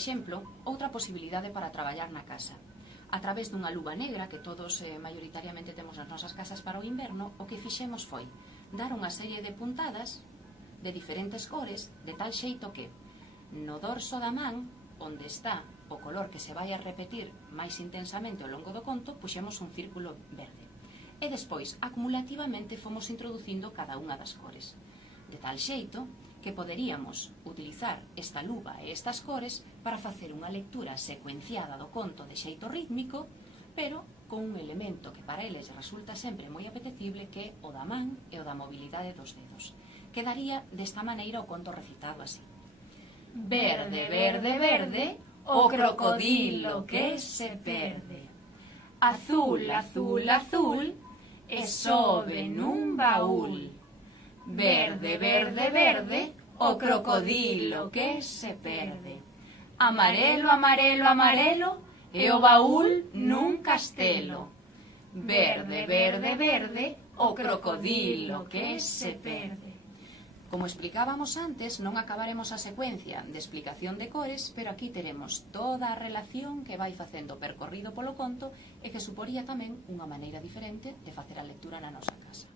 exemplo, outra posibilidade para traballar na casa. A través dunha luva negra que todos maioritariamente temos nas nosas casas para o inverno, o que fixemos foi dar unha serie de puntadas de diferentes cores, de tal xeito que no dorso da man, onde está o color que se vai a repetir máis intensamente ao longo do conto, puxemos un círculo verde. E despois, acumulativamente, fomos introducindo cada unha das cores. De tal xeito que poderíamos utilizar esta luva e estas cores para facer unha lectura secuenciada do conto de xeito rítmico, pero con un elemento que para eles resulta sempre moi apetecible, que é o da man e o da mobilidade dos dedos. Quedaría desta maneira o conto recitado así. Verde, verde, verde, o crocodilo que se perde. Azul, azul, azul, e sobe nun baúl. Verde, verde, verde, o crocodilo que se perde. Amarelo, amarelo, amarelo, e o baúl nun castelo. Verde, verde, verde, o crocodilo que se perde. Como explicábamos antes, non acabaremos a secuencia de explicación de cores, pero aquí teremos toda a relación que vai facendo percorrido polo conto e que suporía tamén unha maneira diferente de facer a lectura na nosa casa.